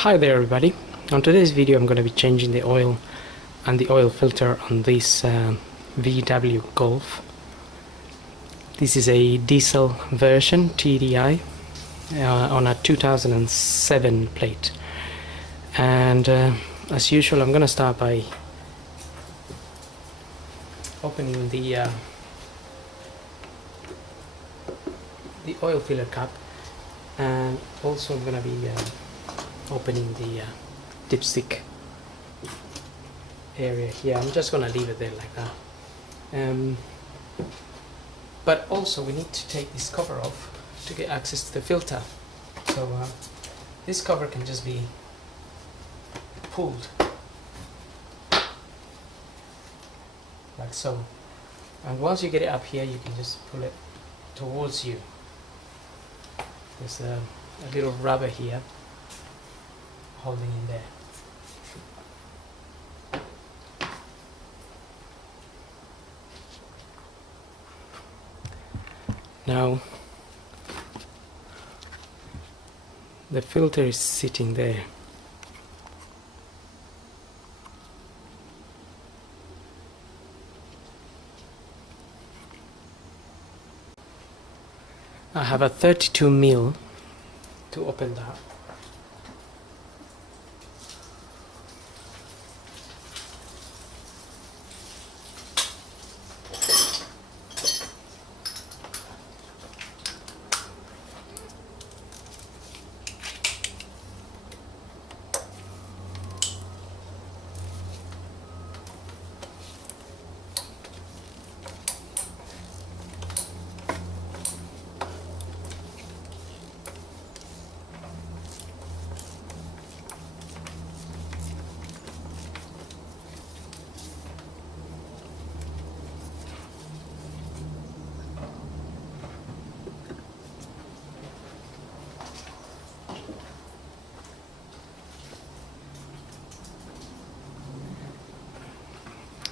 Hi there everybody. On today's video I'm going to be changing the oil and the oil filter on this VW Golf. This is a diesel version TDI on a 2007 plate, and as usual I'm going to start by opening the oil filler cap, and also I'm going to be opening the dipstick area here. I'm just gonna leave it there like that. But also we need to take this cover off to get access to the filter. So this cover can just be pulled like so. And once you get it up here, you can just pull it towards you. There's a little rubber here holding in there. Now the filter is sitting there. I have a 32mm to open that.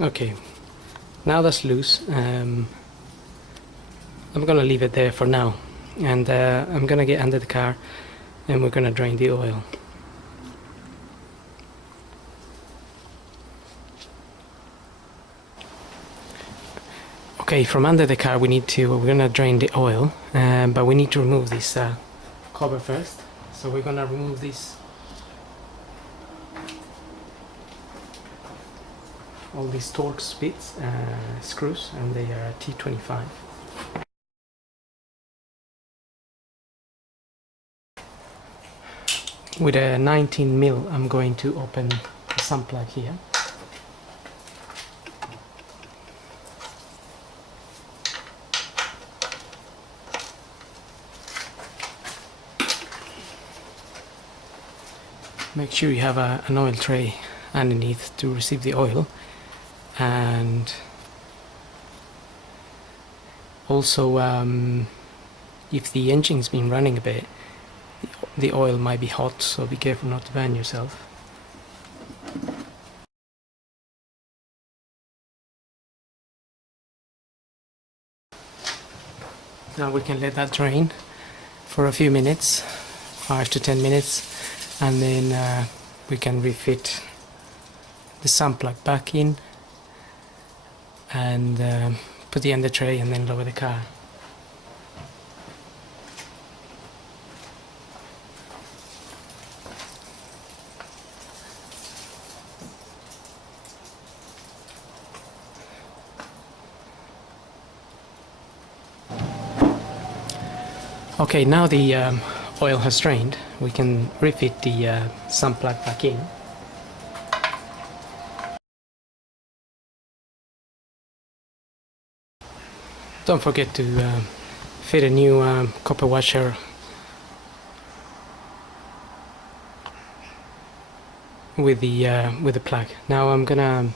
Okay, now that's loose. I'm gonna leave it there for now, and I'm gonna get under the car and we're gonna drain the oil. Okay, from under the car we're gonna drain the oil, but we need to remove this cover first. So we're gonna remove this, all these Torx bits, screws, and they are T25. With a 19mm I'm going to open the sump plug here. Make sure you have an oil tray underneath to receive the oil, and also if the engine's been running a bit, the oil might be hot, so be careful not to burn yourself. Now we can let that drain for a few minutes, 5 to 10 minutes, and then we can refit the sump plug back in and put the under tray and then lower the car. Okay, now the oil has drained. We can refit the sump plug back in. Don't forget to fit a new copper washer with the plug. Now I'm gonna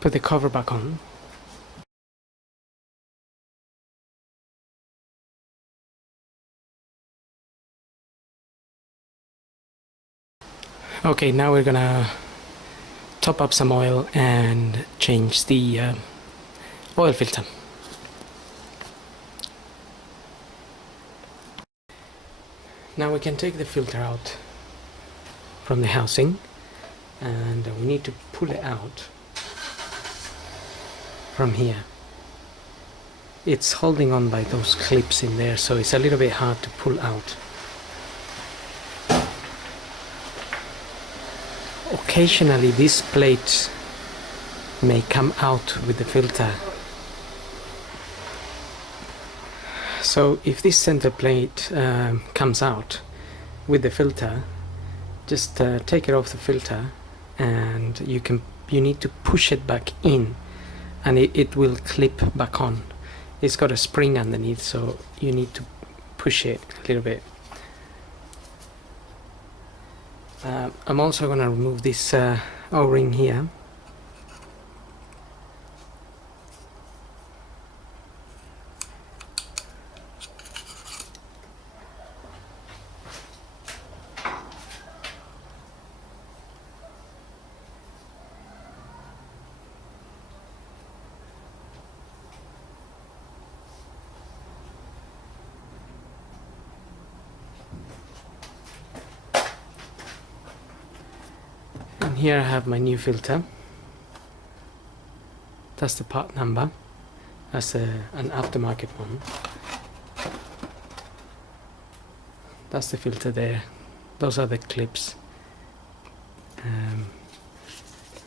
put the cover back on. Okay, now we're gonna top up some oil and change the oil filter. Now we can take the filter out from the housing, and we need to pull it out from here. It's holding on by those clips in there, so it's a little bit hard to pull out. Occasionally this plate may come out with the filter. So if this center plate comes out with the filter, just take it off the filter, and you need to push it back in, and it will clip back on. It's got a spring underneath, so you need to push it a little bit. I'm also going to remove this O-ring here. And here I have my new filter. That's the part number. That's an aftermarket one. That's the filter there. Those are the clips.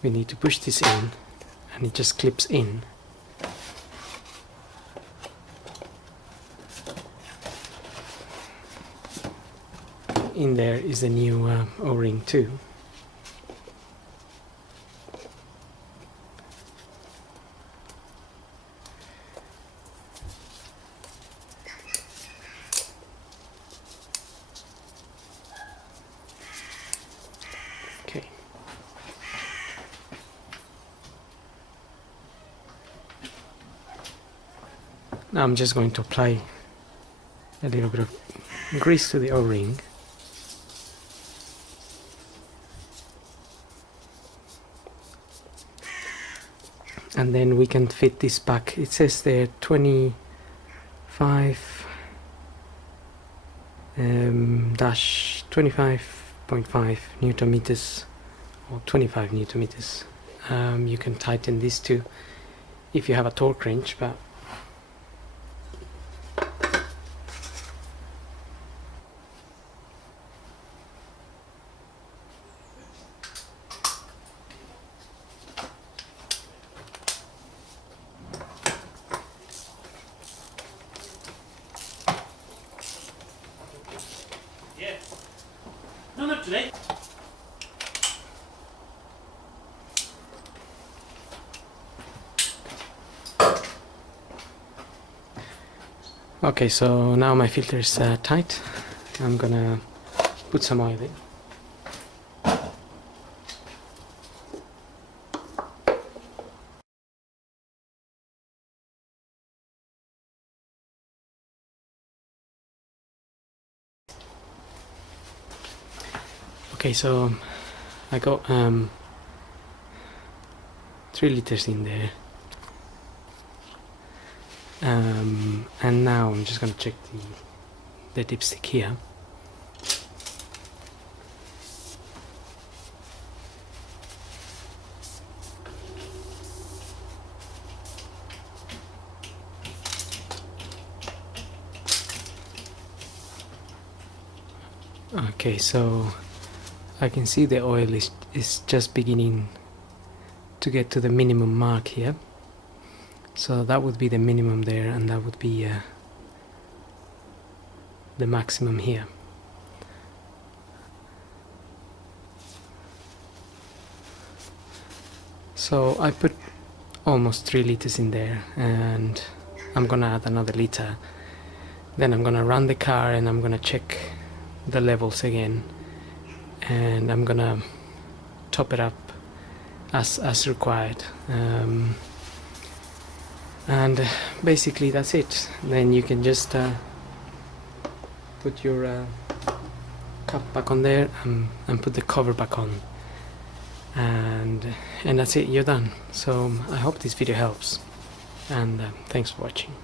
We need to push this in, and it just clips in. In there is a new O-ring too. Okay. Now I'm just going to apply a little bit of grease to the O-ring. And then we can fit this back. It says there 25-25.5 Newton meters, or 25 Newton meters. You can tighten this too if you have a torque wrench, but No, not today. okay, so now my filter is tight. I'm gonna put some oil in. Okay, so I got 3 liters in there, and now I'm just going to check the dipstick here. Okay, so I can see the oil is just beginning to get to the minimum mark here. So that would be the minimum there, and that would be the maximum here. So I put almost 3 liters in there, and I'm gonna add another liter. Then I'm gonna run the car, and I'm gonna check the levels again, and I'm gonna top it up as required, and basically that's it. Then you can just put your cup back on there, and put the cover back on, and that's it, you're done. So I hope this video helps, and thanks for watching.